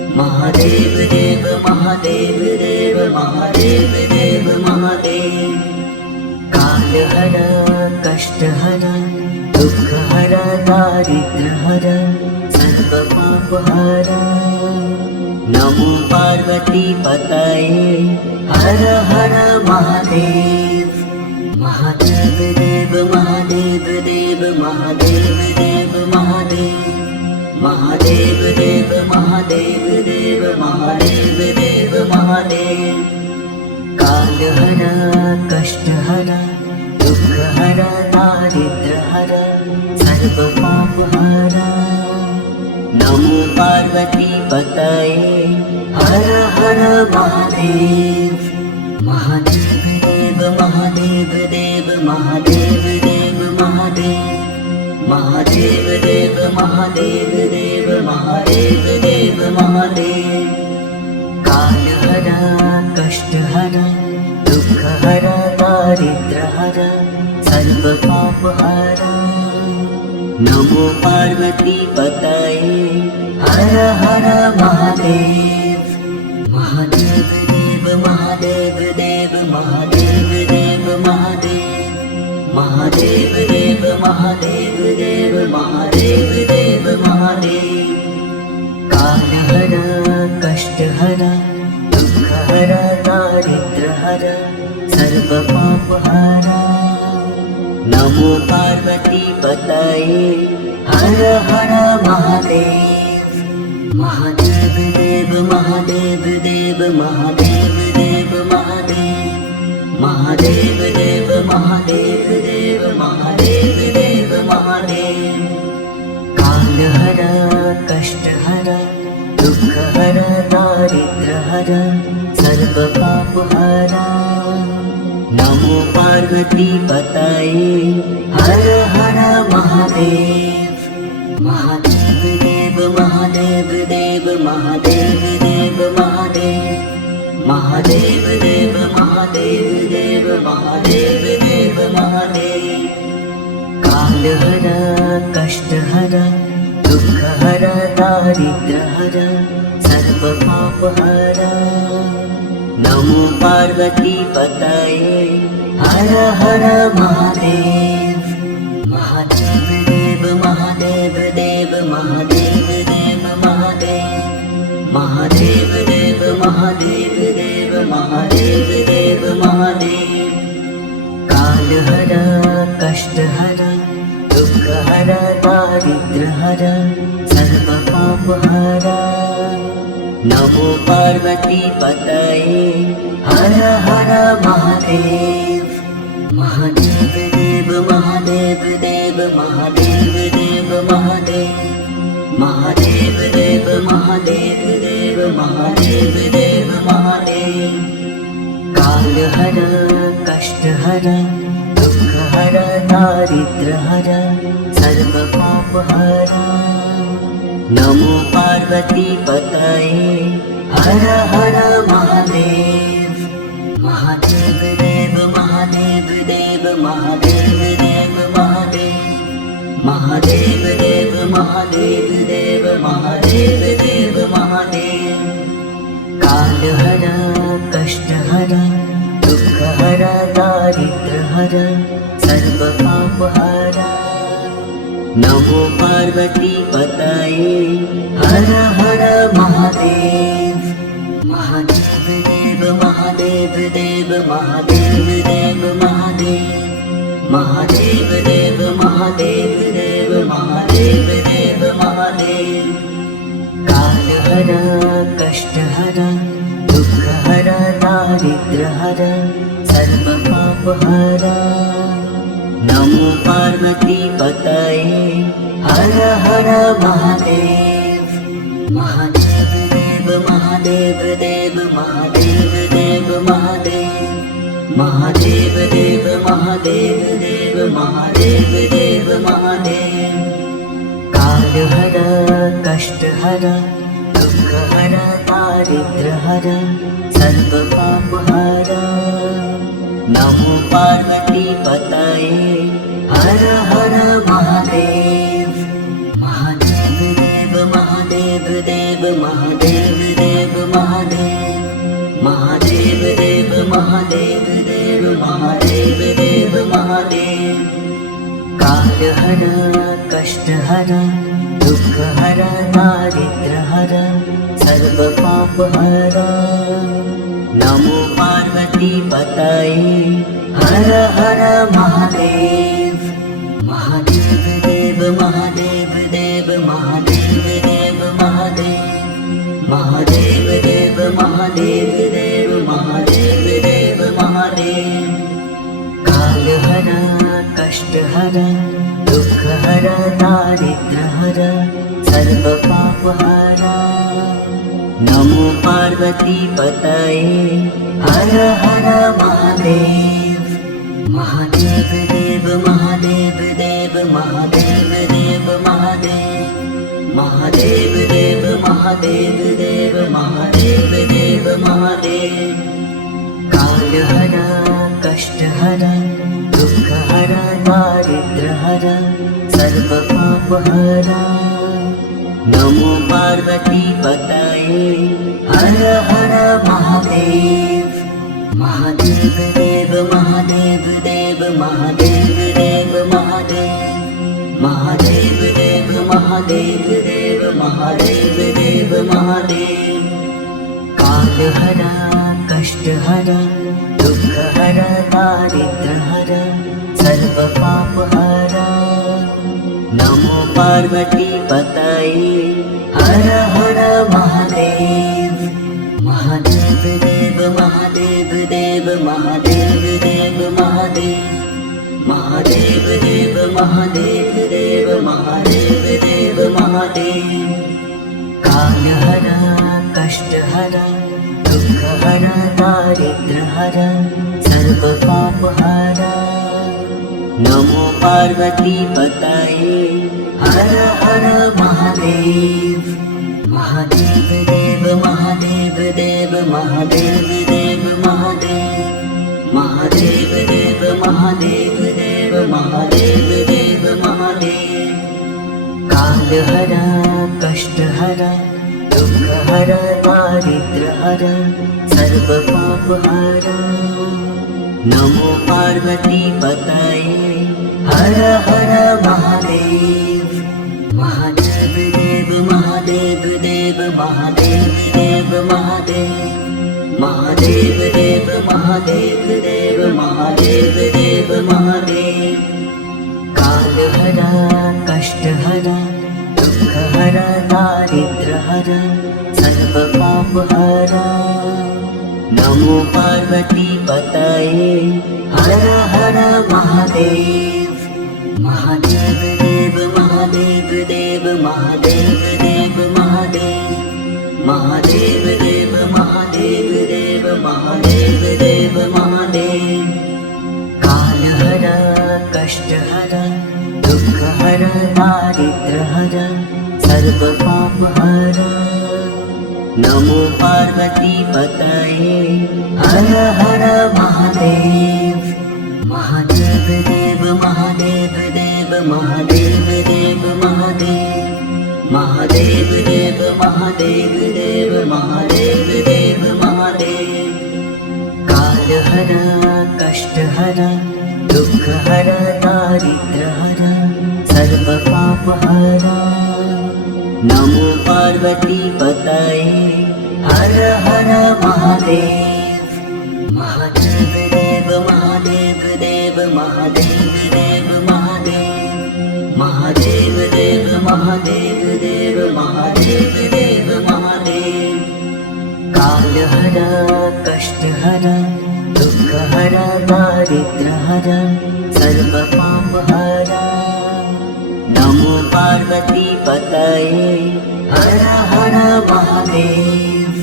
महादेव देव महादेव देव महादेव देव महादेव कालहर कष्टहर दुःखहर दारिद्र्यहर सर्वपापहर नमो पार्वती पतये हर हर महादेव महादेव देव महादेव देव महादेव देव महादेव महादेव देव महादेव देव महादेव देव महादेव कालहर कष्टहर दुःखहर दारिद्र्यहर सर्वपापहर नमो पार्वती पतये हर हर महादेव महादेव देव महादेव देव महादेव देव महादेव महादेव देव महादेव देव महादेव देव महादेव कालहर कष्टहर दुःखहर दारिद्र्यहर सर्वपापहर नमो पार्वती पतये हर हर महादेव महादेव देव महादेव देव महादेव देव महादेव महादेव देव महादेव देव महादेव देव महादेव कालहर कष्टहर दुःखहर दारिद्र्यहर सर्वपापहर नमो पार्वती पतये हर हर महादेव महादेव देव महादेव देव महादेव देव महादेव महादेव देव महादेव देव महादेव देव महादेव कालहर कष्टहर दुःखहर दारिद्र्यहर सर्वपापहर नमो पार्वती पतये हर हर महादेव महादेव देव महादेव देव महादेव देव महादेव महादेव देव महादेव देव महादेव देव महादेव कालहर कष्टहर दुःखहर दारिद्र्यहर सर्वपापहर नमो पार्वती पतये हर हर महादेव महादेव देव महादेव देव महादेव देव महादेव महादेव देव महादेव देव महादेव देव महादेव कालहर कष्टहर दुःखहर दारिद्र्यहर सर्वपापहर नमो पार्वती पतये हर हर महादेव महादेव देव महादेव देव महादेव देव महादेव महादेव देव महादेव देव महादेव देव महादेव कालहर कष्टहर दुःखहर दारिद्र्यहर सर्वपापहर नमो पार्वती पतये हर हर महादेव महादेव देव महादेव देव महादेव देव महादेव महादेव देव महादेव देव महादेव देव महादेव कालहर कष्टहर दुःखहर दारिद्र्यहर सर्वपापहर नमो पार्वती पतये हर हर महादेव महादेव देव महादेव देव महादेव देव महादेव महादेव देव महादेव देव महादेव देव महादेव कालहर कष्टहर दुःखहर दारिद्र्यहर सर्वपापहर नमो पार्वती पतये हर हर महादेव महादेव देव महादेव देव महादेव देव महादेव महादेव देव महादेव देव महादेव देव महादेव काल कालहर कष्टहर दुःखहर दारिद्र्यहर सर्वपापहर नमो पार्वती पतये हर हर महादेव महादेव देव महादेव देव महादेव देव महादेव महादेव देव महादेव देव महादेव देव महादेव कालहर कष्टहर दुःखहर दारिद्र्यहर सर्वपापहर नमो पार्वती पतये हर हर महादेव महादेव देव महादेव देव महादेव देव महादेव महादेव देव महादेव देव महादेव देव महादेव कालहर कष्टहर दुःखहर दारिद्र्यहर सर्वपापहर नमो पार्वती पतये हर हर महादेव महादेव देव महादेव देव महादेव देव महादेव महादेव देव महादेव देव महादेव देव महादेव कालहर कष्टहर दुःखहर दारिद्र्यहर सर्वपापहर नमो पार्वती पतये हर हर महादेव महादेव देव महादेव देव महादेव देव महादेव महादेव देव महादेव देव महादेव देव महादेव कालहर कष्टहर दुःखहर दारिद्र्यहर सर्वपापहर नमो पार्वती पतये हर हर महादेव महादेव देव महादेव देव महादेव देव महादेव महादेव देव महादेव देव महादेव देव महादेव कालहर कष्टहर दुःखहर दारिद्र्यहर सर्वपापहर नमो पार्वती पतये हर हर महादेव महादेव देव महादेव देव महादेव देव महादेव महादेव देव महादेव देव महादेव देव महादेव कालहर कष्टहर दुःखहर दारिद्र्यहर सर्वपापहर नमो पार्वती पतये हर हर महादेव महादेव देव महादेव देव महादेव देव महादेव महादेव देव महादेव देव महादेव देव महादेव कालहर कष्टहर दुःखहर दारिद्र्यहर सर्वपापहर नमो पार्वती पतये हर हर महादेव महादेव देव महादेव देव महादेव देव महादेव महादेव देव महादेव देव महादेव देव महादेव कालहर कष्टहर दुःखहर दारिद्र्यहर सर्वपापहर नमो पार्वती पतये हर हर महादेव महादेव देव महादेव देव महादेव देव महादेव महादेव देव महादेव देव महादेव देव महादेव कालहर कष्टहर दुःखहर दारिद्र्यहर सर्वपापहर नमो पार्वती पतये हर हर महादेव महादेव देव महादेव देव महादेव देव महादेव महादेव देव महादेव देव महादेव देव महादेव कालहर कष्टहर दुःखहर दारिद्र्यहर सर्वपापहर नमो पार्वती पतये हर हर महादेव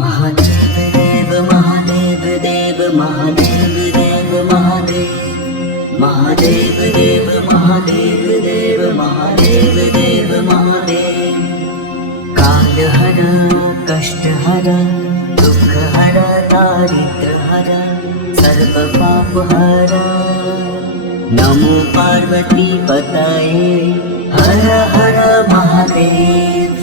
महादेव देव महादेव देव महादेव देव महादेव महादेव देव महादेव देव महादेव देव कष्टहर दुःखहर दारिद्र्यहर सर्वपापहर नमो पार्वती पतये हर हर महादेव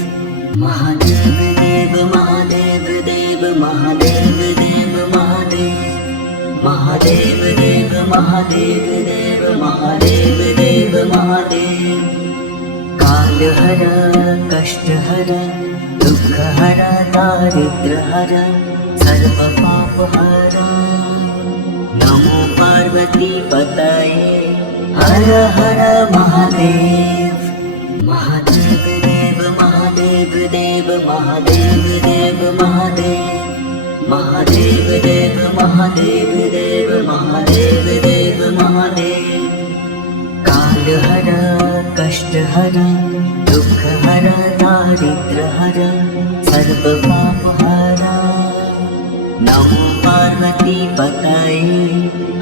महादेव देव महादेव देव महादेव देव महादेव महादेव देव महादेव देव महादेव देव महादेव कालहर कष्टहर दुःखहर दारिद्र्यहर सर्वपापहर नमो पार्वती पतये हर हर महादेव महादेव देव महादेव देव महादेव देव महादेव महादेव देव महादेव देव महादेव देव महादेव कालहर कष्टहर दुःखहर दारिद्र्यहर सर्वपापहर नमो पार्वती पतये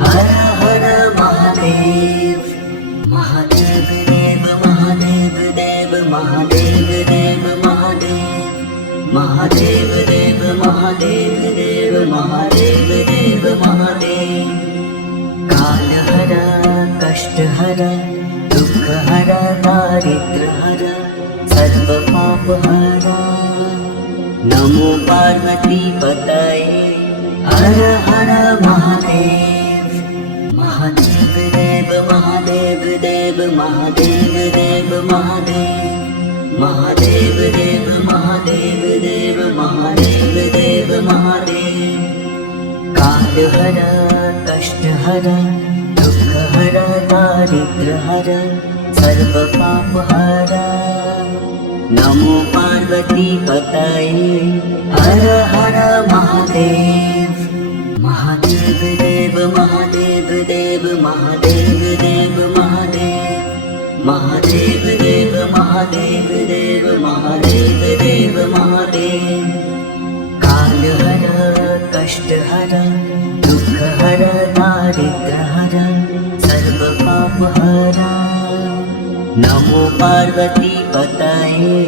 हर हर महादेव महादेव देव महादेव देव महादेव देव महादेव महादेव देव महादेव देव महादेव देव महादेव कालहर कष्टहर दुःखहर दारिद्र्यहर सर्वपापहर नमो पार्वती पतये हर हर महादेव महादेव देव महादेव देव महादेव देव महादेव महादेव देव महादेव देव महादेव देव महादेव कालहर कष्टहर दुःखहर दारिद्र्यहर सर्वपापहर नमो पार्वती पतये हर हर महादेव महादेव देव महादेव देव महादेव देव महादेव महादेव देव महादेव देव महादेव देव महादेव कालहर कष्टहर दुःखहर दारिद्र्यहर सर्वपापहर नमो पार्वती पतये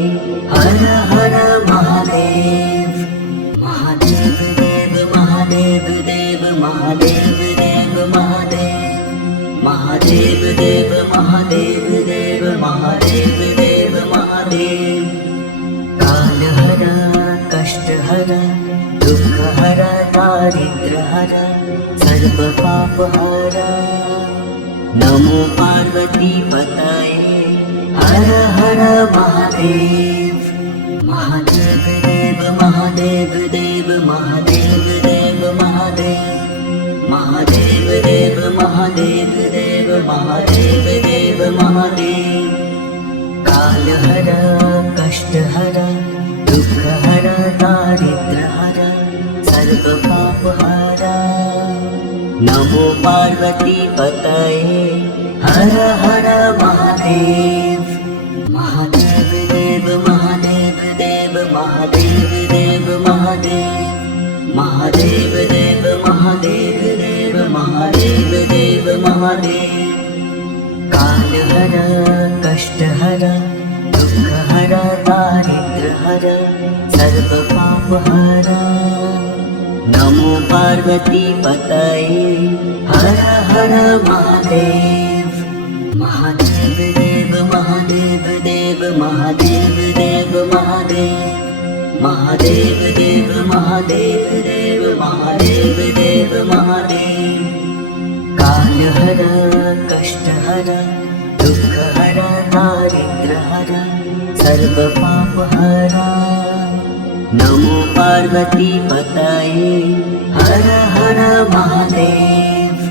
हर हर महादेव महादेव देव महादेव देव महादेव देव महादेव महादेव देव महादेव देव महादेव देव महादेव कालहर कष्टहर दुःखहर दारिद्र्यहर सर्वपापहर नमो पार्वती पतये हर हर महादेव महादेव देव महादेव देव महादेव देव महादेव महादेव देव महादेव देव महादेव देव महादेव कालहर कष्टहर दुःखहर दारिद्र्यहर सर्वपापहर नमो पार्वती पतये हर हर महादेव महादेव देव महादेव देव महादेव देव महादेव महादेव देव महादेव देव महादेव देव महादेव कालहर कष्टहर दुःखहर दारिद्र्यहर सर्वपापहर नमो पार्वती पतये हर हर महादेव महादेव देव महादेव देव महादेव देव महादेव महादेव देव महादेव देव महादेव देव महादेव कालहर कष्टहर दुःखहर दारिद्र्यहर सर्वपापहर नमो पार्वती पतये हर हर महादेव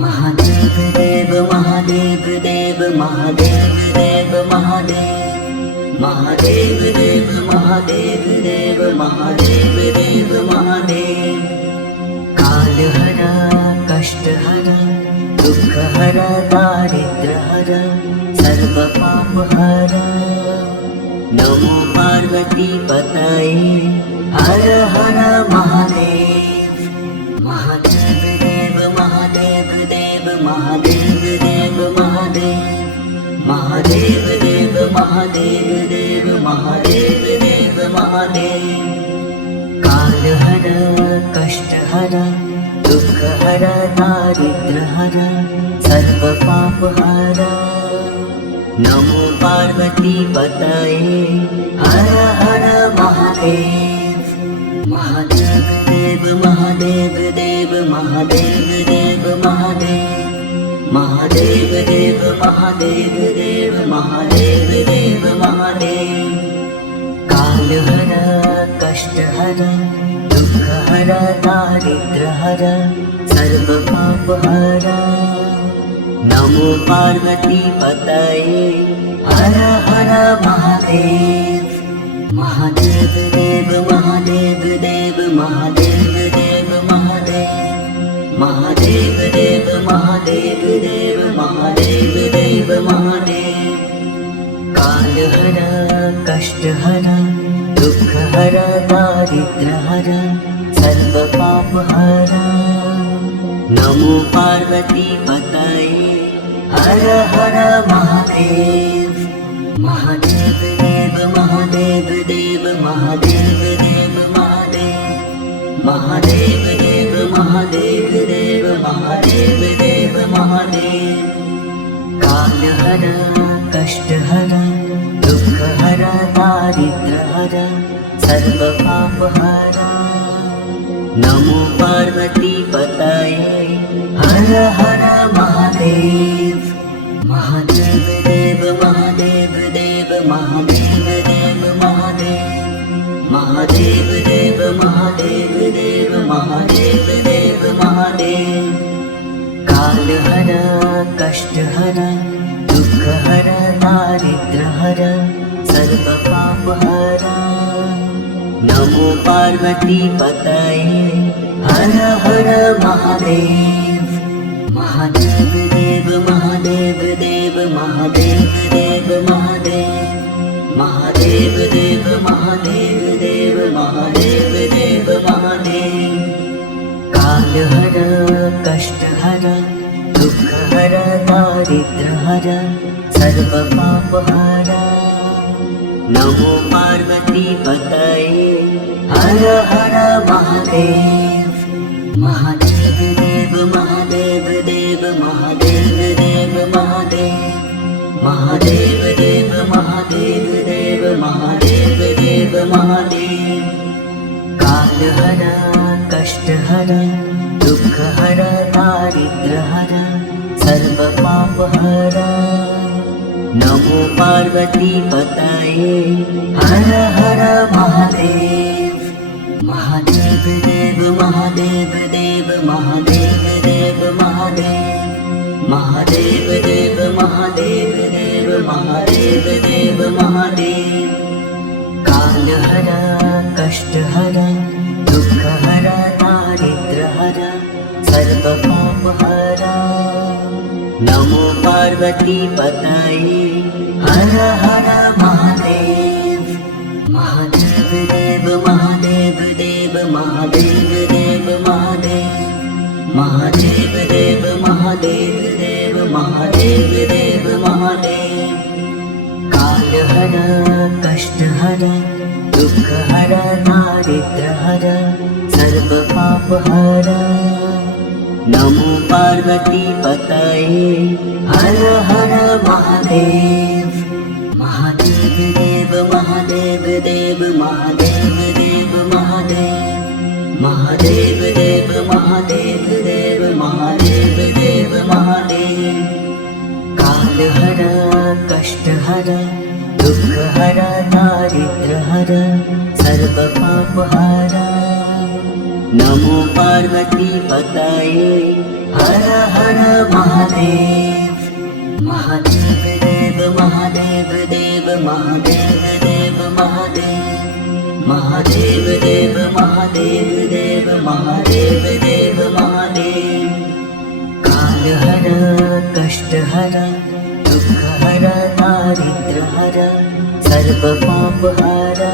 महादेव देव महादेव देव महादेव देव महादेव महादेव देव महादेव देव महादेव देव महादेव कालहर कष्टहर दुःखहर दारिद्र्यहर सर्वपापहर नमो पार्वती पतये हर हर महादेव महादेव देव महादेव देव महादेव देव महादेव महादेव देव महादेव देव महादेव देव महादेव कालहर कष्टहर दुःखहर दारिद्र्यहर सर्वपापहर नमो पार्वती पतये हर हर महादेव महादेव देव महादेव देव महादेव देव महादेव महादेव देव महादेव देव महादेव देव महादेव कालहर कष्टहर दुःखहर दारिद्र्यहर सर्वपापहर नमो पार्वती पतये हर हर महादेव महादेव देव महादेव देव महादेव देव महादेव महादेव देव महादेव देव महादेव देव महादेव कालहर कष्टहर दुःखहर दारिद्र्यहर सर्वपापहर नमो पार्वती पतये हर हर महादेव महादेव देव महादेव देव महादेव देव महादेव महादेव देव महादेव देव महादेव देव महादेव कालहर कष्टहर दुःखहर दारिद्र्यहर सर्वपापहर नमो पार्वती पतये हर हर महादेव महादेव देव महादेव देव महादेव देव महादेव महादेव देव महादेव देव महादेव देव महादेव कालहर कष्टहर दुःखहर दारिद्र्यहर सर्वपापहर नमो पार्वती पतये हर हर महादेव महादेव देव महादेव देव महादेव देव महादेव महादेव देव महादेव देव महादेव देव महादेव कालहर कष्टहर दुःखहर दारिद्र्यहर सर्वपापहर नमो पार्वती पतये हर हर महादेव महादेव देव महादेव देव महादेव देव महादेव महादेव देव महादेव देव महादेव देव महादेव कालहर कष्टहर दुःखहर दारिद्र्यहर सर्वपापहर नमो पार्वती पतये हर हर महादेव महादेव देव महादेव देव महादेव देव महादेव महादेव देव महादेव देव महादेव देव महादेव कालहर कष्टहर दुःखहर दारिद्र्यहर सर्वपापहर नमो पार्वती पतये हर हर महादेव महादेव देव महादेव देव महादेव देव महादेव महादेव देव महादेव देव महादेव देव महादेव कालहर कष्टहर दुःखहर दारिद्र्यहर सर्वपापहर नमो पार्वती पतये हर हर महादेव महादेव देव महादेव देव महादेव देव महादेव महादेव देव महादेव देव महादेव देव महादेव कालहर कष्टहर दुःखहर दारिद्र्यहर सर्वपापहर नमो पार्वती पतये हर हर महादेव महादेव देव महादेव देव महादेव देव महादेव महादेव देव महादेव देव महादेव देव महादेव कालहर कष्टहर दुःखहर दारिद्र्यहर सर्वपापहर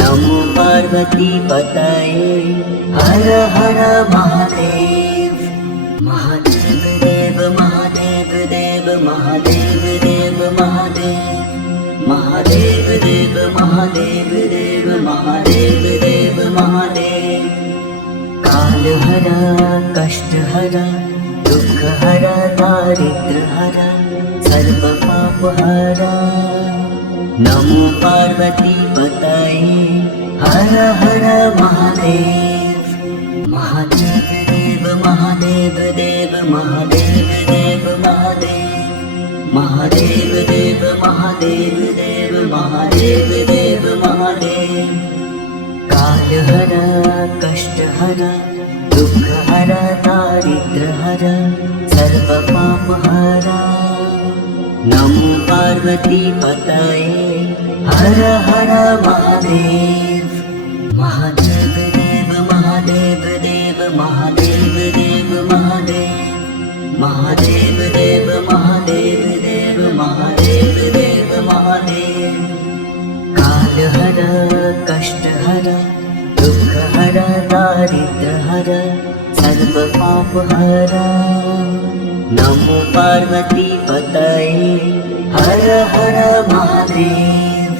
नमो पार्वती पतये हर हर महादेव महादेव देव महादेव देव महादेव देव महादेव महादेव देव महादेव देव महादेव देव महादेव काल हरा कष्ट हरा दुख हरा दारिद्र हरा सर्व पाप हरा नमो पार्वती पतये हर हर महादेव महादेव देव महादेव देव महादेव देव महादेव महादेव देव महादेव देव महादेव देव महादेव काल हरा कष्ट हरा दुख हरा दारिद्र हरा सर्व पाप हरा नमो पार्वती पतये हर हर महादेव महादेव देव महादेव देव महादेव देव महादेव महादेव देव महादेव देव महादेव देव महादेव काल हरा कष्ट हरा दुख हरा दारिद्र हरा सर्व पाप हरा नमो पार्वती पतये हर हर महादेव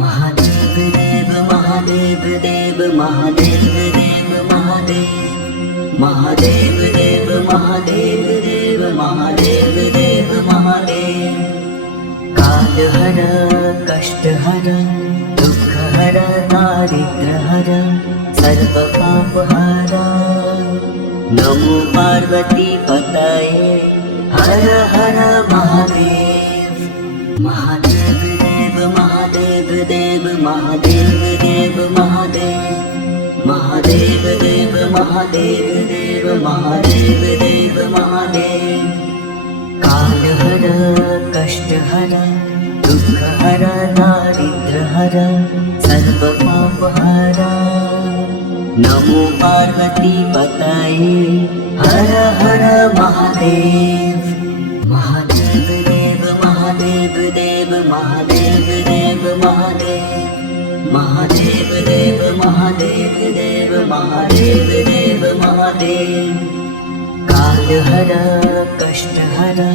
महादेव देव महादेव देव महादेव देव महादेव महादेव देव महादेव देव महादेव देव महादेव काल हरा कष्ट हरा दुख हरा दारिद्र हरा सर्व पाप हरा नमो पार्वती पतये हर हर महादेव महादेव देव महादेव देव महादेव देव महादेव महादेव देव महादेव देव महादेव देव महादेव काल हरा कष्ट हरा दुख हरा दारिद्र हरा सर्व पाप हरा नमो पार्वती पतये हर हर महादेव महादेव देव महादेव देव महादेव देव महादेव महादेव देव महादेव देव महादेव देव महादेव काल हरा कष्ट हरा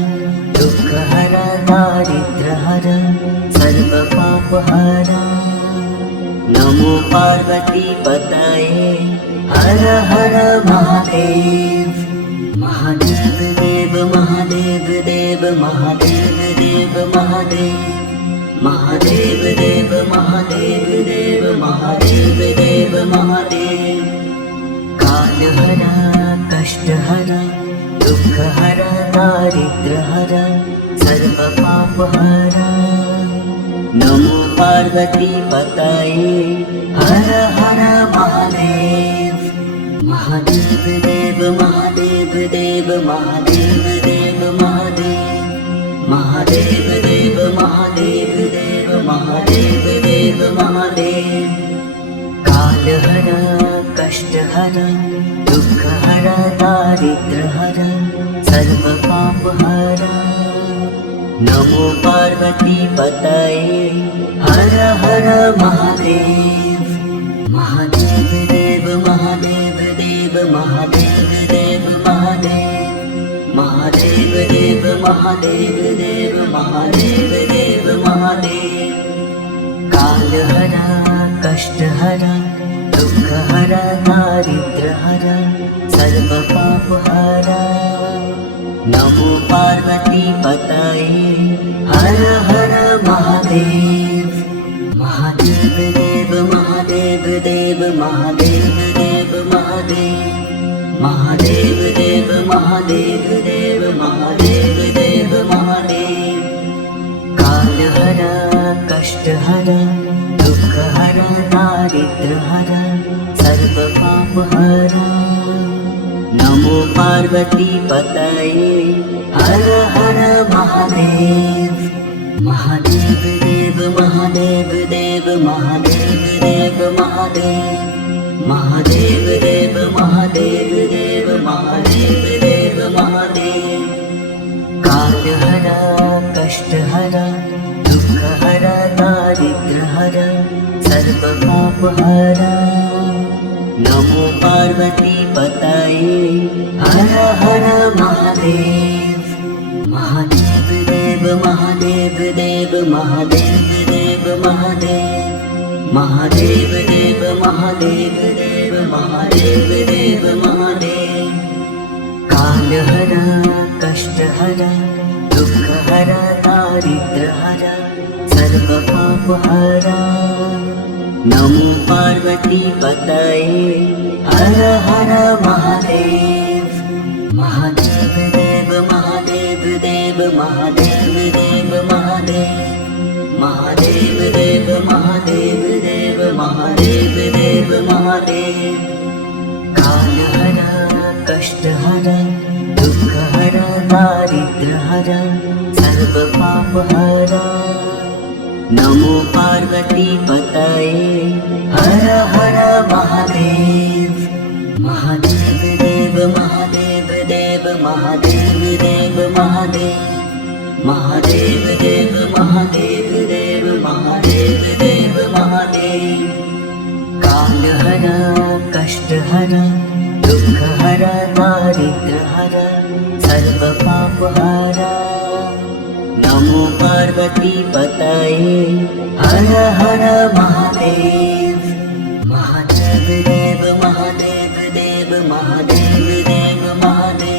दुख हरा दारिद्र हरा सर्व पाप हरा नमो पार्वती पतये हर हर महादेव महादेव देव महादेव देव महादेव देव महादेव महादेव देव महादेव देव महादेव देव महादेव काल हरा कष्ट हरा दुख हरा दारिद्र हरा सर्व पाप हरा नमो पार्वती पतये हर हर महादेव महादेव देव महादेव देव महादेव देव महादेव महादेव देव महादेव देव महादेव देव महादेव काल हरा कष्ट हरा दुख हरा दारिद्र हरा सर्व पाप हरा नमो पार्वती पतये हर हर महादेव महादेव देव महादेव देव महादेव देव महादेव महादेव देव महादेव देव महादेव देव महादेव काल हरा कष्ट हरा दुख हरा दारिद्र हरा सर्व पाप हरा नमो पार्वती पतये हर हर महादेव महादेव देव महादेव देव महादेव देव महादेव महादेव देव महादेव देव महादेव देव महादेव काल हरा कष्ट हरा दुख हरा दारिद्र हरा सर्व पाप हरा नमो पार्वती पतये हर हर महादेव महादेव देव महादेव देव महादेव देव महादेव महादेव देव महादेव देव महादेव देव महादेव काल हरा कष्ट हरा दुख हरा दारिद्र हरा सर्व पाप हरा नमो पार्वती पतये हर हर महादेव महादेव देव महादेव देव महादेव देव महादेव महादेव देव महादेव देव महादेव देव महादेव। कालहरा कष्टहरा दुःखहरा दारिद्र्यहरा सर्वपापहरा। नमो पार्वती पतये हर हर महादेव। महादेव देव महादेव देव महादेव देव महादेव। महादेव देव महादेव देव महादेव देव महादेव। कालहरा कष्टहरा दुःखहरा दारिद्र्यहरा सर्वपापहरा। नमो पार्वती पतये हर हर महादेव। महादेव देव महादेव देव महादेव देव महादेव। महादेव देव महादेव देव महादेव देव महादेव। कालहरा कष्टहरा दुःखहरा दारिद्र्यहरा सर्वपापहरा। नमो पार्वती पतये हर हर महादेव। महादेव देव महादेव देव महादेव देव महादेव।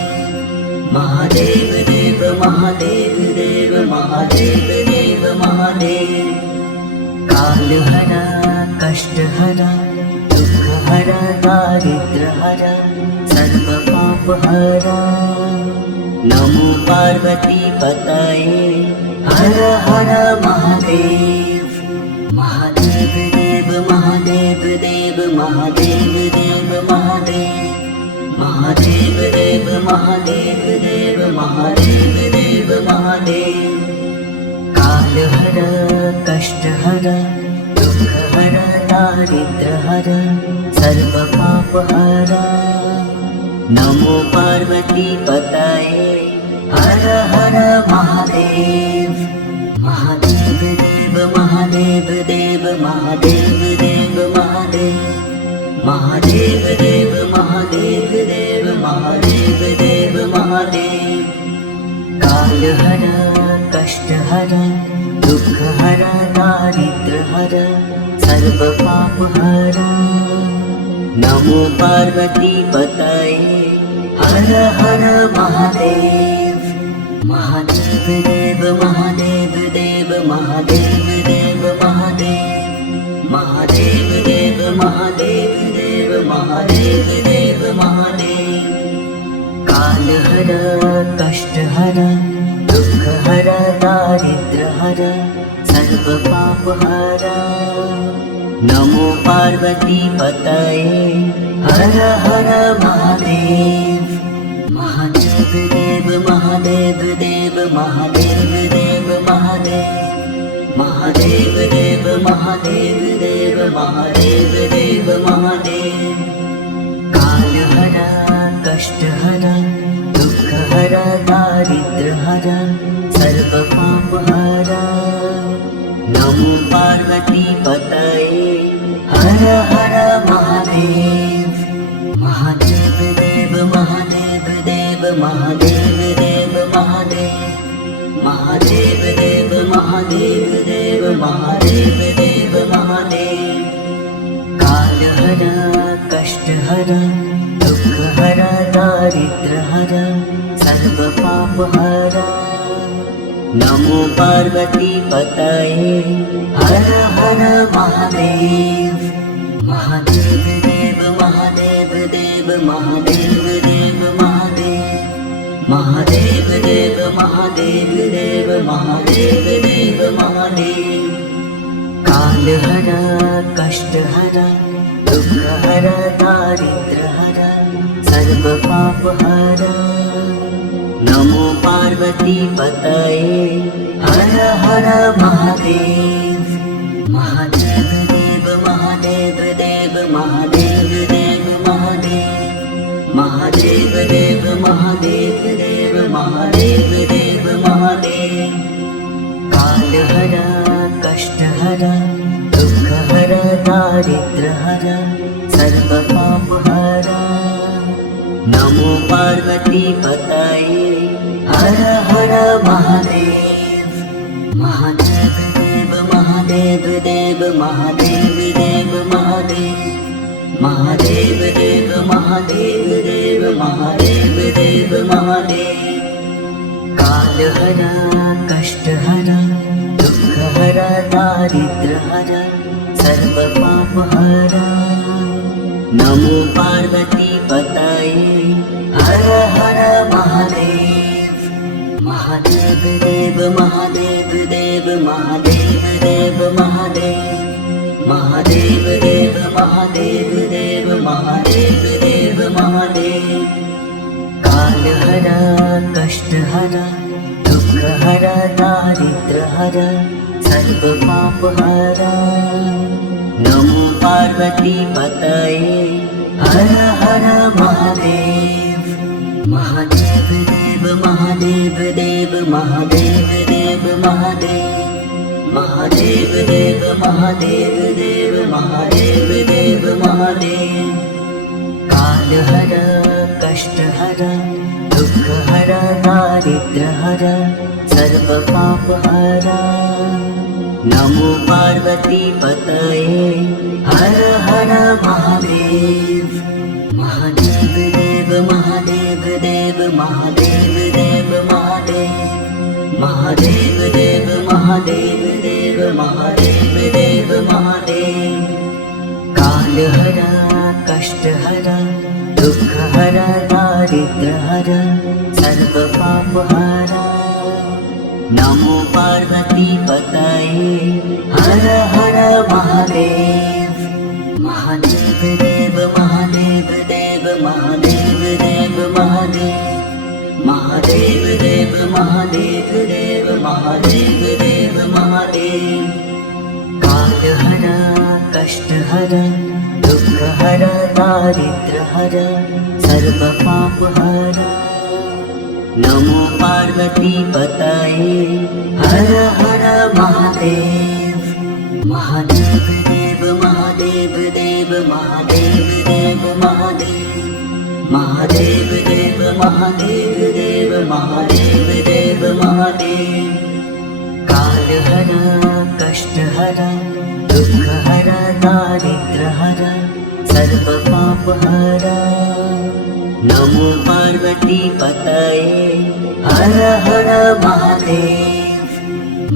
महादेव देव महादेव देव महादेव देव महादेव। कालहरा कष्टहरा दुःखहरा दारिद्र्यहरा सर्वपापहरा। नमो पार्वती पतये हर हर महादेव। महादेव देव महादेव देव महादेव देव महादेव। महादेव देव महादेव देव महादेव देव महादेव। कालहरा कष्टहरा दुःखहरा दारिद्र्यहरा सर्वपापहरा। नमो पार्वती पतये हर हर महादेव। महादेव देव महादेव देव महादेव देव महादेव। महादेव देव महादेव देव महादेव देव महादेव। कालहरा कष्टहरा दुःखहरा दारिद्र्यहरा सर्वपापहरा। नमो पार्वती पतये हर हर महादेव। महादेव देव महादेव देव महादेव देव महादेव। महादेव देव महादेव देव महादेव देव महादेव। कालहरा कष्टहरा दुःखहरा दारिद्र्यहरा सर्वपापहरा। नमो पार्वती पतये हर हर महादेव। महादेव देव महादेव देव महादेव देव महादेव। महादेव देव महादेव देव महादेव देव महादेव। कालहरा कष्टहरा दुःखहरा दारिद्र्यहरा सर्वपापहरा। नमो पार्वती पतये हर हर महादेव। महादेव देव महादेव देव महादेव देव महादेव। महादेव देव महादेव देव महादेव देव महादेव। कालहरा कष्टहरा दुःखहरा दारिद्र्यहरा सर्वपापहरा। नमो पार्वती पतये हर हर महादेव। महादेव देव महादेव देव महादेव देव महादेव। महादेव देव महादेव देव महादेव देव महादेव। कालहरा कष्टहरा दुःखहरा दारिद्र्यहरा सर्वपापहरा। नमो पार्वती पतये हर हर महादेव। महादेव देव महादेव देव महादेव देव महादेव। महादेव देव महादेव देव महादेव देव महादेव। कालहरा कष्टहरा दुःखहरा दारिद्र्यहरा सर्वपापहरा। नमो पार्वती पतये हर हर महादेव। महादेव देव महादेव महादेव देव महादेव देव महादेव महादेव देव महादेव देव महादेव देव महादेव कालहरा कष्टहरा दुःखहरा दारिद्र्यहरा सर्वपापहरा नमो पार्वती पतये हर हर महादेव महादेव देव महादेव देव महादेव देव महादेव महादेव देव महादेव देव महादेव देव महादेव कालहरा कष्टहरा दुःखहरा दारिद्र्यहरा सर्वपापहरा नमो पार्वती पतये हर हर महादेव महादेव देव महादेव देव महादेव देव महादेव महादेव देव महादेव देव महादेव देव महादेव कालहरा कष्टहरा दुःखहरा दारिद्र्यहरा सर्वपापहरा नमो पार्वती पतये हर हर महादेव महादेव देव महादेव देव महादेव देव महादेव महादेव देव महादेव देव महादेव देव महादेव कालहरा कष्टहरा दुःखहरा दारिद्र्यहरा सर्वपापहरा नमो पार्वती पतये हर हर महादेव महादेव देव महादेव देव महादेव देव महादेव महादेव देव महादेव देव महादेव देव महादेव कालहरा कष्टहरा दुःखहरा दारिद्र्यहरा सर्वपापहरा नमो पार्वती पतये हर हर महादेव महादेव देव महादेव देव महादेव देव महादेव महादेव देव महादेव देव महादेव देव महादेव कालहरा कष्टहरा दुःखहरा दारिद्र्यहरा सर्वपापहरा नमो पार्वती पतये हर हर महादेव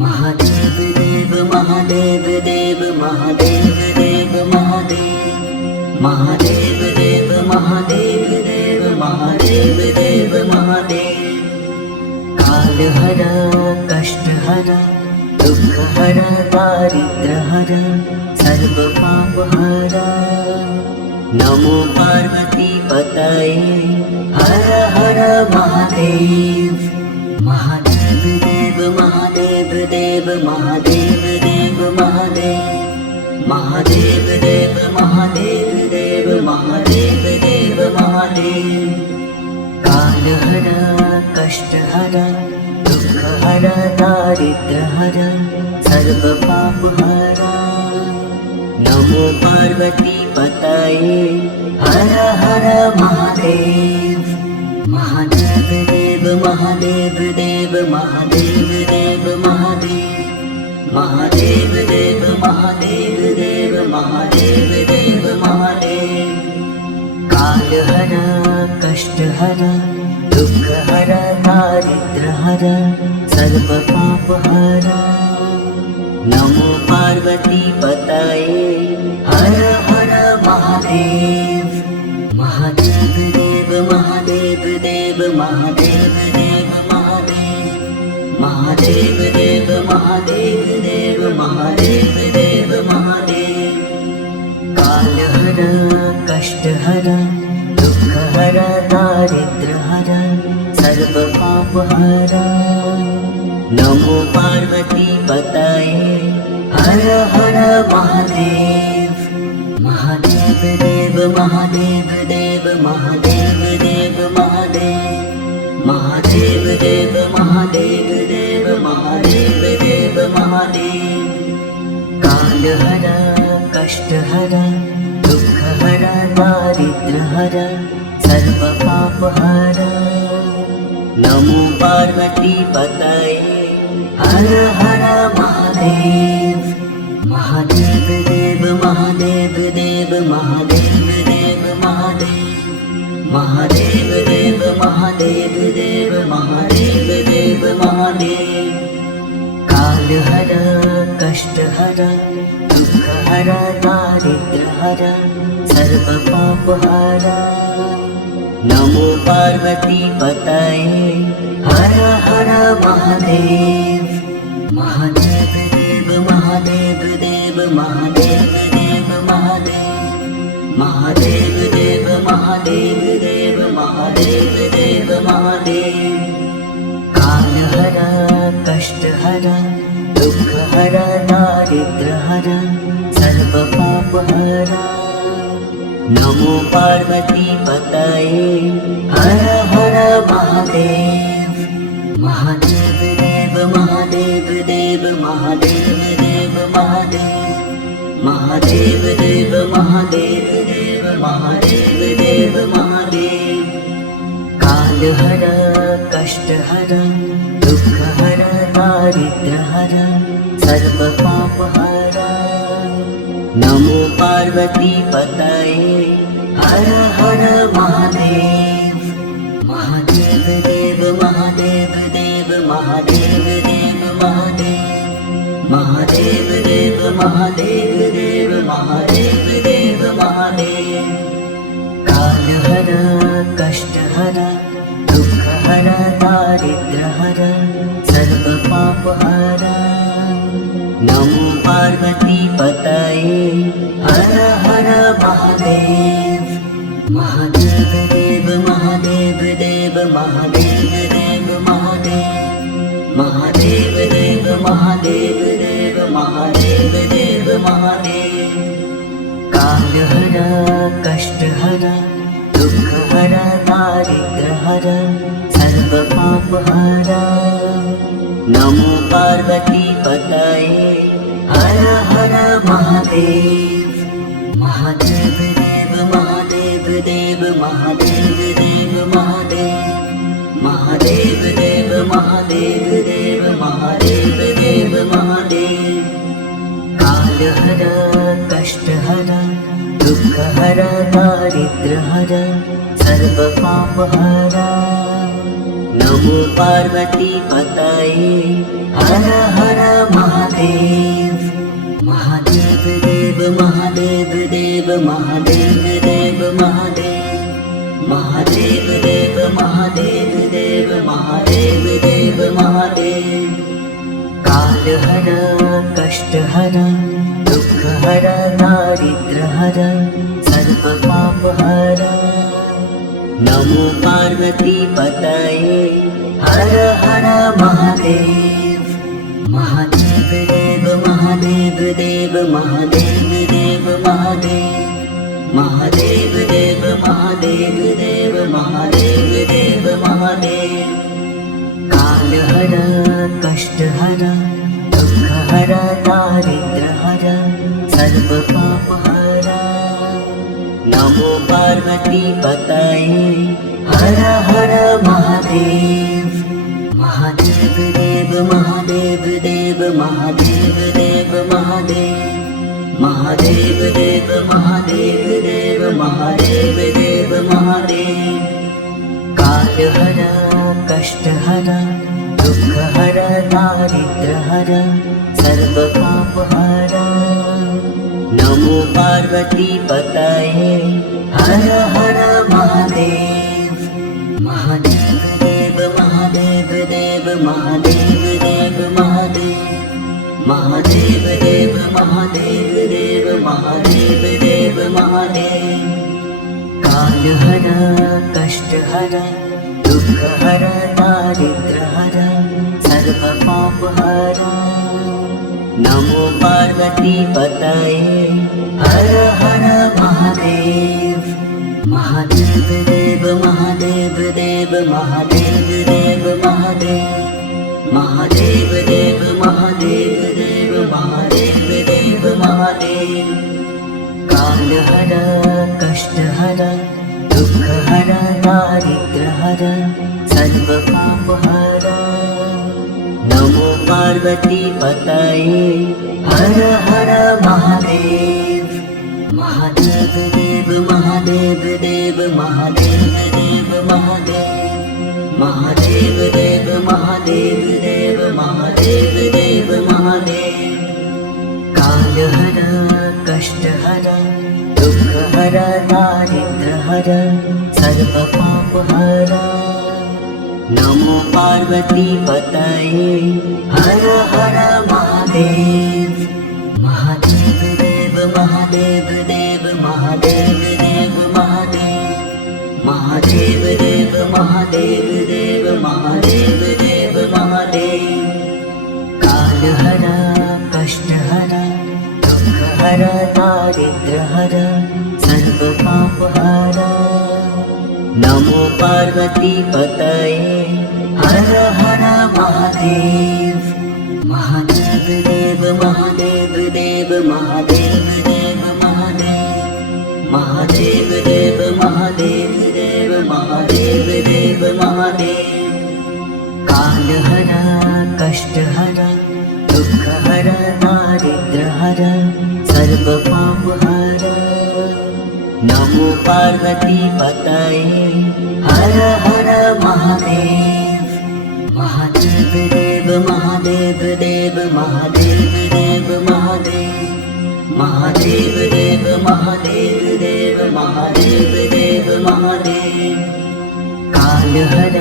महादेव देव महादेव देव महादेव देव महादेव महादेव देव महादेव देव महादेव देव महादेव कालहरा कष्टहरा दुःखहरा दारिद्र्यहरा सर्वपापहरा नमो पार्वती पतये हर हर महादेव महादेव देव महादेव देव महादेव देव महादेव महादेव देव महादेव देव महादेव देव महादेव कालहरा कष्टहरा दुःखहरा दारिद्र्यहरा सर्वपापहरा नमो पार्वती पतये हर हर महादेव महादेव देव महादेव देव महादेव देव महादेव महादेव देव महादेव देव महादेव देव महादेव कालहरा कष्टहरा दुःखहरा दारिद्र्यहरा सर्वपापहरा नमो पार्वती पतये हर हर महादेव महादेव देव महादेव देव महादेव देव महादेव महादेव देव महादेव देव महादेव देव महादेव कालहरा कष्टहरा दुःखहरा दारिद्र्यहरा सर्वपापहरा नमो पार्वती पतये हर हर महादेव महादेव देव महादेव देव महादेव देव महादेव महादेव देव महादेव देव महादेव देव महादेव कालहरा कष्टहरा दुःखहरा दारिद्र्यहरा सर्वपापहरा नमो पार्वती पतये हर हर महादेव महादेव देव महादेव देव महादेव देव महादेव महादेव देव महादेव देव महादेव देव महादेव काल हर कष्ट हर दुख हर दारिद्र हर सर्व पाप हर नमो पार्वती पतये हर हर महादेव महादेव देव महादेव देव महादेव देव महादेव महादेव देव महादेव देव महादेव देव महादेव काल हर कष्ट हर दुख हर दारिद्र हर सर्व पाप हर नमो पार्वती पतये हर हर महादेव महादेव देव महादेव देव महादेव देव महादेव महादेव देव महादेव देव महादेव देव महादेव काल हर कष्ट हर दुख हर दारिद्र हर सर्व पाप हर नमो पार्वती पतये हर हर महादेव महादेव देव महादेव देव महादेव देव महादेव महादेव देव महादेव देव महादेव देव महादेव काल हर कष्ट हर दुख हर दारिद्र हर सर्व पाप हर नमो पार्वती पतये हर हर महादेव महादेव देव महादेव देव महादेव देव महादेव महादेव देव महादेव देव महादेव देव महादेव काल हर कष्ट हर दुख हर दारिद्र हर सर्व पाप हर नमो पार्वती पतये हर हर महादेव महादेव देव महादेव देव महादेव देव महादेव महादेव देव महादेव देव महादेव देव महादेव काल हर कष्ट हर दुख हर दारिद्र हर सर्व पाप हर नमो पार्वती पतये हर हर महादेव महादेव देव महादेव देव महादेव देव महादेव महादेव देव महादेव देव महादेव देव महादेव काल हर कष्ट हर दुख हर दारिद्र हर सर्व पाप हर नमो पार्वती पतये हर हर महादेव महादेव देव महादेव देव महादेव देव महादेव महादेव देव महादेव देव महादेव देव महादेव काल हर कष्ट हर दुख हर दारिद्र हर सर्व पाप हर नमो पार्वती पतये हर हर महादेव महादेव देव महादेव देव महादेव देव महादेव महादेव देव महादेव देव महादेव देव महादेव काल हर कष्ट हर दुख हर दारिद्र हर सर्व पाप हर नमो पार्वती पतये हर हर महादेव महादेव देव महादेव देव महादेव देव महादेव महादेव देव महादेव देव महादेव देव महादेव काल हर कष्ट हर दुख हर दारिद्र हर सर्व पाप हर नमो पार्वती पतये हर हर महादेव महादेव देव महादेव देव महादेव देव महादेव महादेव देव महादेव देव महादेव देव महादेव काल हर कष्ट हर दुख हर दारिद्र हर सर्व पाप हर नमो पार्वती पतये हर हर महादेव। महादेव देव महादेव देव महादेव देव महादेव। महादेव देव महादेव देव महादेव देव महादेव। काल हर कष्ट हर दुख हर दारिद्र हर सर्व पाप हर। नमो पार्वती पतये हर हर महादेव। महादेव देव महादेव देव महादेव देव महादेव। महादेव देव महादेव देव महादेव देव महादेव। काल हर कष्ट हर दुख हर दारिद्र हर सर्व पाप हर। नमो पार्वती पतये हर हर महादेव। महादेव देव महादेव देव महादेव देव महादेव। महादेव देव महादेव देव महादेव देव महादेव। काल हर कष्ट हर दुख हर दारिद्र हर सर्व पाप हर। नमो पार्वती पतये हर हर महादेव। महादेव देव महादेव देव महादेव देव महादेव। महादेव देव महादेव देव महादेव देव महादेव। काल हर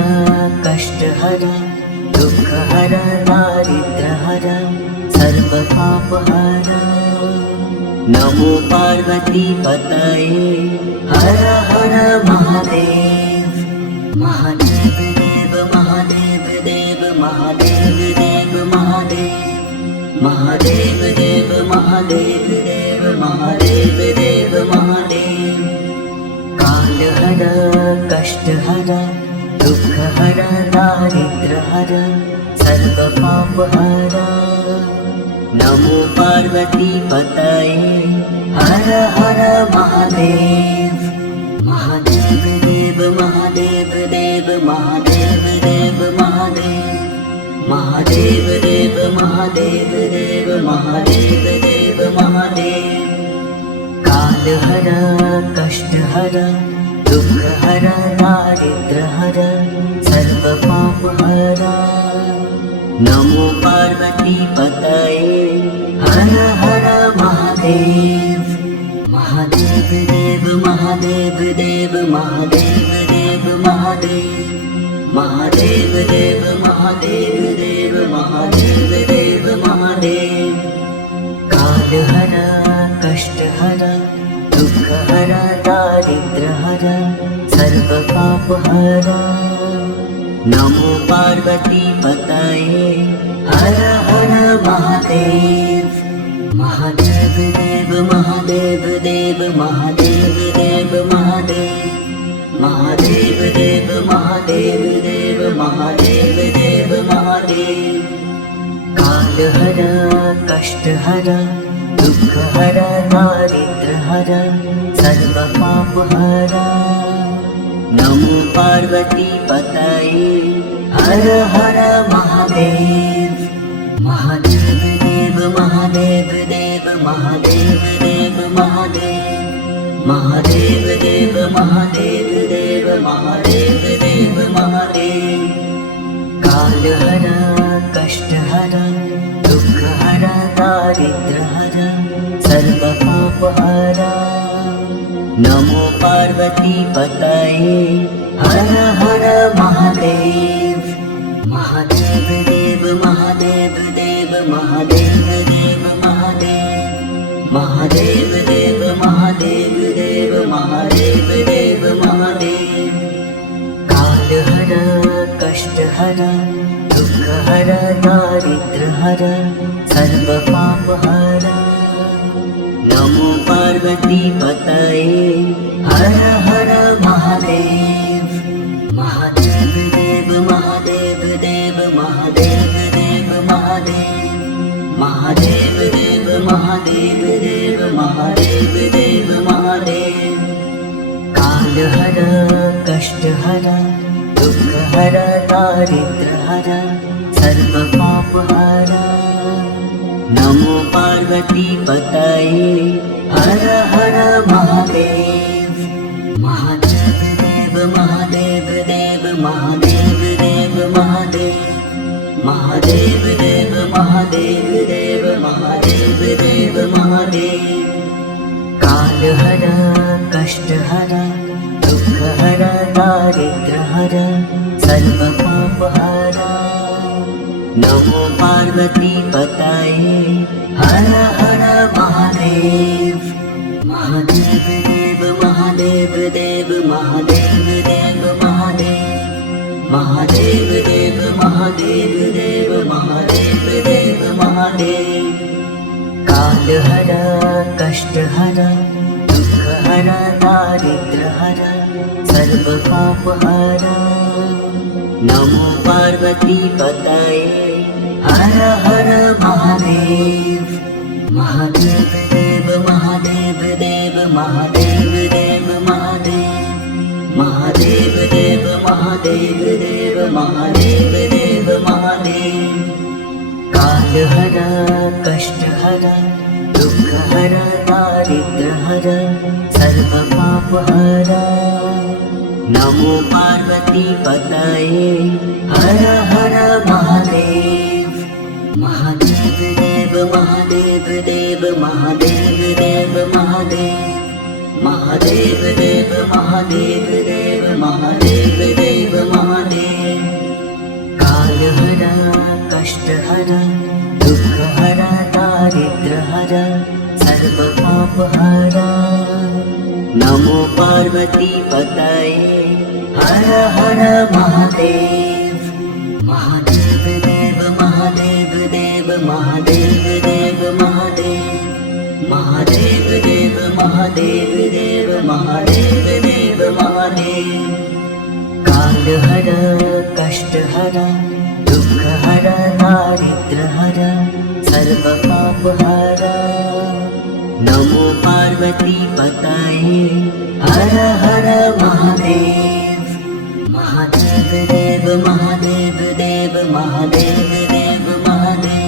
कष्ट हर दुख हर दारिद्र हर सर्व पाप हर। नमो पार्वती पतये हर हर महादेव। महादेव देव महादेव देव महादेव देव महादेव। महादेव देव महादेव देव महादेव देव महादेव। काल हर कष्ट हर दुख हर दारिद्र हर सर्व पाप हर। नमो पार्वती पतये हर हर महादेव। महादेव देव महादेव देव महादेव देव महादेव। महादेव देव महादेव देव महादेव देव महादेव। काल हर कष्ट हर दुख हर दारिद्र हर सर्व पाप हर। नमो पार्वती पतये हर हर महादेव। महादेव देव महादेव देव महादेव देव महादेव। महादेव देव महादेव देव महादेव देव महादेव। काल हर कष्ट हर दुख हर दारिद्र हर सर्व पाप हर। नमो पार्वती पतये हर हर महादेव। महादेव देव महादेव देव महादेव देव महादेव। महादेव देव महादेव देव महादेव देव महादेव। काल हर कष्ट हर दुख हर दारिद्र हर सर्व पाप हर। नमो पार्वती पतये हर हर महादेव। महादेव देव महादेव देव महादेव देव महादेव। महादेव देव महादेव देव महादेव देव महादेव। काल हर कष्ट हर दुख हर दारिद्र हर सर्व पाप हर। नमो पार्वती पतये हर हर महादेव। महादेव देव महादेव देव महादेव देव महादेव। महादेव देव महादेव देव महादेव देव महादेव। काल हर कष्ट हर दुख हर दारिद्र हर सर्व पाप हर। नमो पार्वती पतये हर हर महादेव। महादेव देव महादेव देव महादेव देव महादेव। महादेव देव महादेव देव महादेव देव महादेव। काल हर कष्ट हर दुख हर दारिद्र हर सर्व सर्व पापहारा नमो पार्वती पतये हर हर महादेव महादेव देव महादेव देव महादेव देव महादेव महादेव देव महादेव देव महादेव देव महादेव काल हर कष्ट हर दुख हर दारिद्र हर सर्व पाप हर नमो पार्वती पतये हर हर महादेव महादेव देव महादेव देव महादेव देव महादेव महादेव देव महादेव देव महादेव देव महादेव काल हर कष्ट हर दुख हर दारिद्र हर सर्व पाप हर नमो पार्वती पतये हर हर महादेव महादेव देव महादेव देव महादेव देव महादेव महादेव देव महादेव देव महादेव देव महादेव काल हर कष्ट हर दुख हर दारिद्र हर सर्व पाप हर नमो पार्वती पतये हर हर महादेव महादेव देव महादेव देव महादेव देव महादेव महादेव देव महादेव देव महादेव देव महादेव काल हर कष्ट हर दुख हर दारिद्र हर सर्व पाप हर नमो पार्वती पतये हर हर महादेव महादेव देव महादेव देव महादेव देव महादेव महादेव देव महादेव देव महादेव देव महादेव काल हर कष्ट हर दुख हर दारिद्र हर सर्व पाप हर नमो पार्वती पतये हर हर महादेव महादेव देव महादेव देव महादेव देव महादेव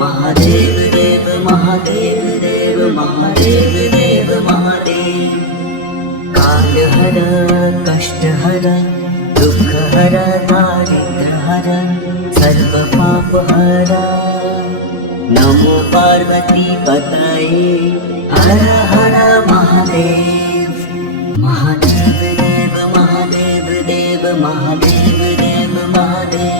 महादेव देव महादेव देव महादेव देव महादेव काल हर कष्ट हर दुख हर दारिद्र हर सर्व पाप हर नमो पार्वती पतये हर हर महादेव महादेव देव महादेव देव महादेव देव महादेव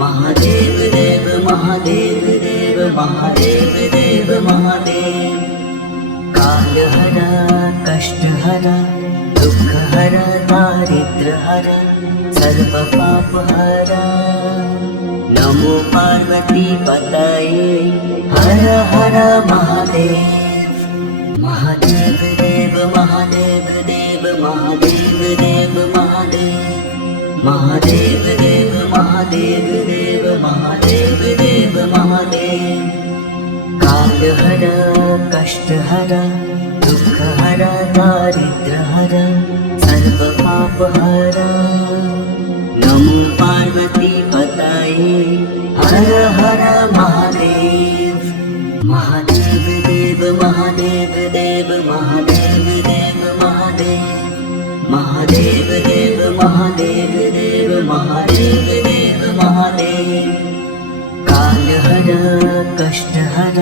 महादेव देव महादेव देव महादेव देव महादेव काल हर कष्ट हर दुख हर दारिद्र हर सर्व पाप हर नमो पार्वती पतये हर हर महादेव महादेव देव महादेव देव महादेव देव महादेव महादेव देव महादेव देव महादेव देव महादेव काल हर कष्ट हर दुख हर दारिद्र हर सर्व पाप हर नमो पार्वती पतये हर हर महादेव महादेव देव महादेव देव महादेव देव महादेव महादेव देव महादेव देव महादेव देव महादेव काल हर कष्ट हर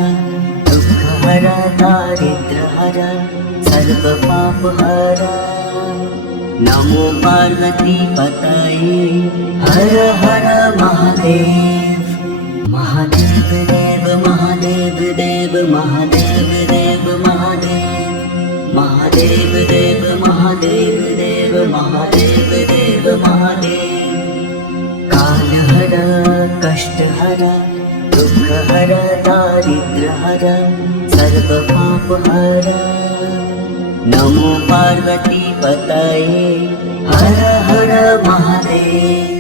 दुख हर दारिद्र हर सर्व पाप हर नमो पार्वती पतये हर हर महादेव महादेव देव महादेव देव महादेव देव महादेव महादेव देव महादेव देव महादेव देव महादेव काल हर कष्ट हर दुख हर दारिद्र हर सर्व पाप हर नमो पार्वती पतये हर हर महादेव।